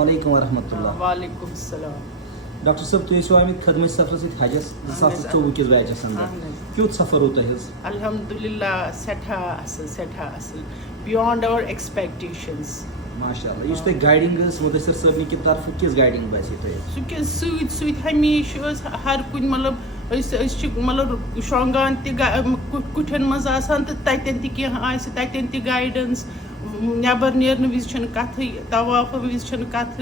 Assalamualaikum warahmatullah. Walaikum salam. Dr. Sab, tu êtes Amit खदमत सफर से हजस 2024 किस batches अंदर क्यों सफर होता है? Alhamdulillah, setha asal, beyond our expectations. माशाअल्लाह युस ते गाइडिंग मुदस्सिर सबनी की तरफ किस गाइडिंग बासी तो सु के सुत हमेशा हर कुछ मतलब शोंगान कुठन मज आसान तो ततन ततन गाइडेंस नबर नेरन विज कथ तवाफ विज कथ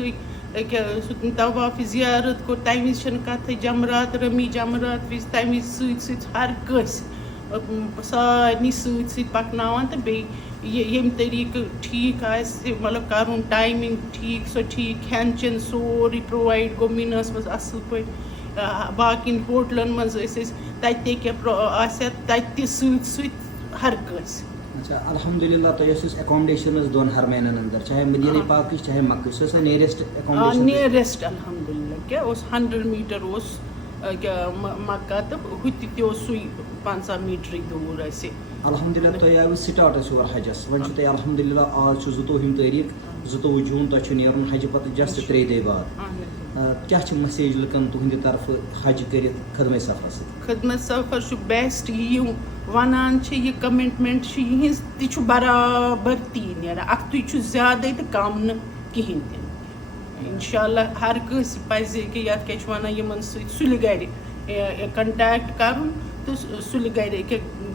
तवाफ जियारत को तम विज कथ जमरात रमी जमरात विज तम विज हर कस सारे सत पकनावान तो बे यम तरीक़ ठीक मतलब कर टाइमिंग ठीक सो ठीक खेन चेन सोरी प्रोवाइड गो मिनस मज असल पे बाकी होटलन मज तत तत सत हर कस। अच्छा अल्हम्दुलिल्लाह तो यस अकोमोडेशन दोन हरमैन अंदर चाहे मदीना पाक चाहे मक्का से नियरेस्ट अकोमोडेशन नियरेस्ट अल्हम्दुलिल्लाह क्या 100 मीटर क्या मक्का तो हुत सुई 50 मीटर दूर ऐसे अल्हम्दुलिल्लाह तो आव स्टार्ट हजस वन अल्हम्दुलिल्लाह आज 22 तारीख 22 जून तो नेरुन हज पत जस्ट 3 दे बाद क्या मैसेज लुकन तुहंद तरफ हज कर खदमत सफर से? खदमत सफर बेस्ट ये वनान ये कमिटमेंट यहज तु बराबर ती ना अख तुम ज्यादा तो कम न कहें तन इंशाल्लाह हर कस पज कि ये क्या वन सुल गर कंटैक्ट कर तो सुल गर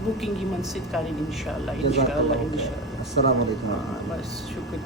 बुकिंग इन इंशाल्लाह इंशाल्लाह। अस्सलाम वालेकुम। बस शुक्रिया।